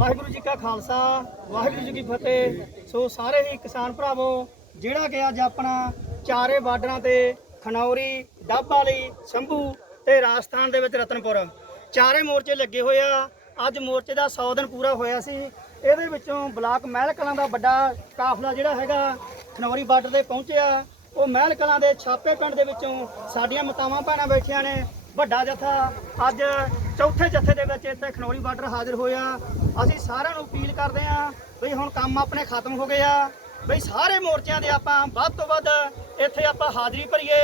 ਵਾਹਿਗੁਰੂ ਜੀ ਕਾ ਖਾਲਸਾ, ਵਾਹਿਗੁਰੂ ਜੀ ਕੀ ਫਤਿਹ। ਸੋ ਸਾਰੇ ਹੀ ਕਿਸਾਨ ਭਰਾਵੋ, ਜਿਹੜਾ ਕਿ ਅੱਜ ਆਪਣਾ ਚਾਰੇ ਬਾਰਡਰਾਂ ਤੇ ਖਨੌਰੀ, ਡੱਬ ਵਾਲੀ, ਸ਼ੰਭੂ ਤੇ ਰਾਜਸਥਾਨ ਦੇ ਵਿੱਚ ਰਤਨਪੁਰ। ਚਾਰੇ ਮੋਰਚੇ ਲੱਗੇ ਹੋਏ ਆ। ਅੱਜ ਮੋਰਚੇ ਦਾ 100 ਦਿਨ ਪੂਰਾ ਹੋਇਆ ਸੀ। ਇਹਦੇ ਵਿੱਚੋਂ ਬਲਾਕ ਮਹਿਲ ਕਲਾਂ ਦਾ ਵੱਡਾ ਕਾਫਲਾ ਜਿਹੜਾ ਹੈਗਾ, ਖਨੌਰੀ ਬਾਰਡਰ ਤੇ ਪਹੁੰਚਿਆ। ਉਹ ਮਹਿਲ ਕਲਾਂ ਦੇ ਛਾਪੇ ਪਿੰਡ ਦੇ ਵਿੱਚੋਂ ਸਾਡੀਆਂ ਮਤਾਵਾਂ, ਭੈਣਾਂ ਬੈਠੀਆਂ ਨੇ। ਵੱਡਾ ਜਥਾ। ਅੱਜ ਚੌਥੇ ਜੱਥੇ ਦੇ ਵਿੱਚ ਇੱਥੇ ਖਨੌਰੀ ਬਾਰਡਰ ਹਾਜ਼ਰ ਹੋਇਆ। ਅਸੀਂ ਸਾਰਿਆਂ ਨੂੰ ਅਪੀਲ ਕਰਦੇ ਹਾਂ ਵੀ ਹੁਣ ਕੰਮ ਆਪਣੇ ਖਤਮ ਹੋ ਗਏ ਆ। ਬਈ ਸਾਰੇ ਮੋਰਚਿਆਂ ਦੇ ਆਪਾਂ ਵੱਧ ਤੋਂ ਵੱਧ ਇੱਥੇ ਆਪਾਂ ਹਾਜ਼ਰੀ ਭਰੀਏ।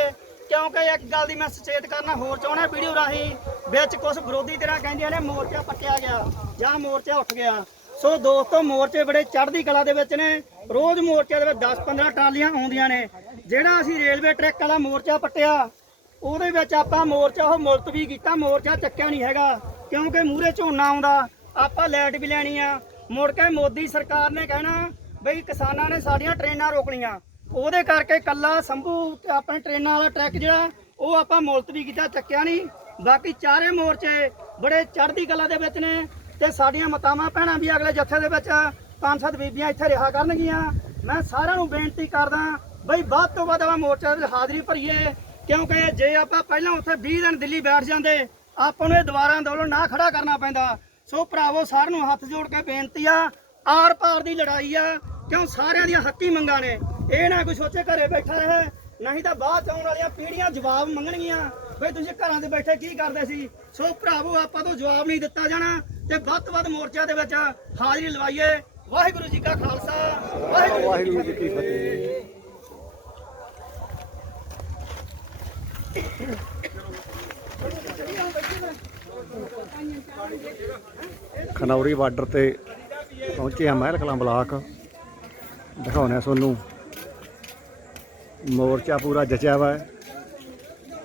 ਕਿਉਂਕਿ ਇੱਕ ਗੱਲ ਦੀ ਮੈਂ ਸੁਚੇਤ ਕਰਨਾ ਹੋਰ ਚਾਹੁੰਦਾ ਵੀਡੀਓ ਰਾਹੀਂ, ਵਿੱਚ ਕੁਝ ਵਿਰੋਧੀ ਤਰ੍ਹਾਂ ਕਹਿੰਦੀਆਂ ਨੇ ਮੋਰਚਾ ਪੱਟਿਆ ਗਿਆ ਜਾਂ ਮੋਰਚਾ ਉੱਠ ਗਿਆ। ਸੋ ਦੋਸਤੋ, ਮੋਰਚੇ ਬੜੇ ਚੜ੍ਹਦੀ ਕਲਾ ਦੇ ਵਿੱਚ ਨੇ। ਰੋਜ਼ ਮੋਰਚੇ ਦੇ ਵਿੱਚ 10-15 ਟਰਾਲੀਆਂ ਆਉਂਦੀਆਂ ਨੇ। ਜਿਹੜਾ ਅਸੀਂ ਰੇਲਵੇ ਟਰੈਕ ਵਾਲਾ ਮੋਰਚਾ ਪੱਟਿਆ ਉਹਦੇ ਵਿੱਚ ਆਪਾਂ ਮੋਰਚਾ, ਉਹ ਮੁਲਤ ਵੀ ਕੀਤਾ, ਮੋਰਚਾ ਚੱਕਿਆ ਨਹੀਂ ਹੈਗਾ, ਕਿਉਂਕਿ ਮੂਹਰੇ ਝੋਨਾ ਆਉਂਦਾ, ਆਪਾਂ ਲਾਈਟ ਵੀ ਲੈਣੀ ਆ। ਮੁੜ ਕੇ ਮੋਦੀ ਸਰਕਾਰ ਨੇ ਕਹਿਣਾ ਬਈ ਕਿਸਾਨਾਂ ਨੇ ਸਾਡੀਆਂ ਟ੍ਰੇਨਾਂ ਰੋਕਣੀਆਂ। ਉਹਦੇ ਕਰਕੇ ਕੱਲਾ ਸੰਭੂ ਤੇ ਆਪਣੇ ਟ੍ਰੇਨਾਂ ਵਾਲਾ ਟਰੈਕ ਜਿਹੜਾ, ਉਹ ਆਪਾਂ ਮੁਲਤ ਵੀ ਕੀਤਾ, ਚੱਕਿਆ ਨਹੀਂ। ਬਾਕੀ ਚਾਰੇ ਮੋਰਚੇ ਬੜੇ ਚੜ੍ਹਦੀ ਕਲਾ ਦੇ ਵਿੱਚ ਨੇ ਤੇ ਸਾਡੀਆਂ ਮਤਾਵਾਂ ਭੈਣਾਂ ਵੀ ਅਗਲੇ ਜੱਥੇ ਦੇ ਵਿੱਚ ਪੰਜ ਸੱਤ ਬੀਬੀਆਂ ਇੱਥੇ ਰਿਹਾ ਕਰਨਗੀਆਂ। ਮੈਂ ਸਾਰਿਆਂ ਨੂੰ ਬੇਨਤੀ ਕਰਦਾ ਬਈ ਵੱਧ ਤੋਂ ਵੱਧ ਆਪਾਂ ਮੋਰਚੇ ਦੇ ਵਿੱਚ ਹਾਜ਼ਰੀ ਭਰੀਏ। ਕਿਉਂਕਿ ਜੇ ਆਪਾਂ ਪਹਿਲਾਂ ਉੱਥੇ 20 ਦਿਨ ਦਿੱਲੀ ਬੈਠ ਜਾਂਦੇ, ਆਪਾਂ ਨੂੰ ਇਹ ਦੁਬਾਰਾ ਅੰਦੋਲਨ ਨਾ ਖੜਾ ਕਰਨਾ ਪੈਂਦਾ। ਸੋ ਭਰਾਵੋ, ਸਾਰਿਆਂ ਨੂੰ ਹੱਥ ਜੋੜ ਕੇ ਬੇਨਤੀ ਆ, ਆਰ ਪਾਰ ਦੀ ਲੜਾਈ ਆ, ਕਿਉਂ ਸਾਰਿਆਂ ਦੀਆਂ ਹੱਕੀ ਮੰਗਾਂ ਨੇ। ਇਹ ਨਾ ਕੋਈ ਸੋਚੇ ਘਰੇ ਬੈਠਾ ਰਹੇ, ਨਹੀਂ ਤਾਂ ਬਾਅਦ ਚ ਆਉਣ ਵਾਲੀਆਂ ਪੀੜ੍ਹੀਆਂ ਜਵਾਬ ਮੰਗਣਗੀਆਂ। ਬਈ ਤੁਸੀਂ ਘਰਾਂ ਦੇ ਬੈਠੇ ਕੀ ਕਰਦੇ ਸੀ? ਸੋ ਭਰਾਵੋ, ਆਪਾਂ ਤੋਂ ਜਵਾਬ ਨਹੀਂ ਦਿੱਤਾ ਜਾਣਾ ਤੇ ਵੱਧ ਤੋਂ ਵੱਧ ਮੋਰਚਿਆਂ ਦੇ ਵਿੱਚ ਹਾਜ਼ਰੀ ਲਵਾਈਏ। ਵਾਹਿਗੁਰੂ ਜੀ ਕਾ ਖਾਲਸਾ, ਵਾਹਿਗੁਰੂ ਜੀ ਕੀ ਫਤਿਹ। ਖਨੌਰੀ ਬਾਰਡਰ ਤੇ ਪਹੁੰਚੇ ਆ ਮਹਿਲ ਕਲਾਂ ਬਲਾਕ। ਦਿਖਾਉਣਾ ਤੁਹਾਨੂੰ। ਮੋਰਚਾ ਪੂਰਾ ਜਚਿਆ ਵਾ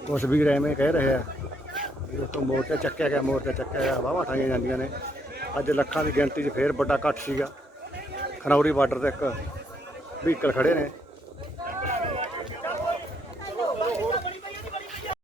ਕੁਛ ਵੀ ਐਵੇਂ ਕਹਿ ਰਹੇ ਆ ਵੀ ਉੱਥੋਂ ਮੋਰਚਾ ਚੱਕਿਆ ਗਿਆ, ਮੋਰਚਾ ਚੱਕਿਆ ਗਿਆ, ਵਾਹਵਾ ਠਾਈਆਂ ਜਾਂਦੀਆਂ ਨੇ। ਅੱਜ ਲੱਖਾਂ ਦੀ ਗਿਣਤੀ 'ਚ ਫੇਰ ਵੱਡਾ ਇਕੱਠ ਸੀਗਾ। ਖਨੌਰੀ ਬਾਰਡਰ ਤੇ ਇੱਕ ਵਹੀਕਲ ਖੜੇ ਨੇ।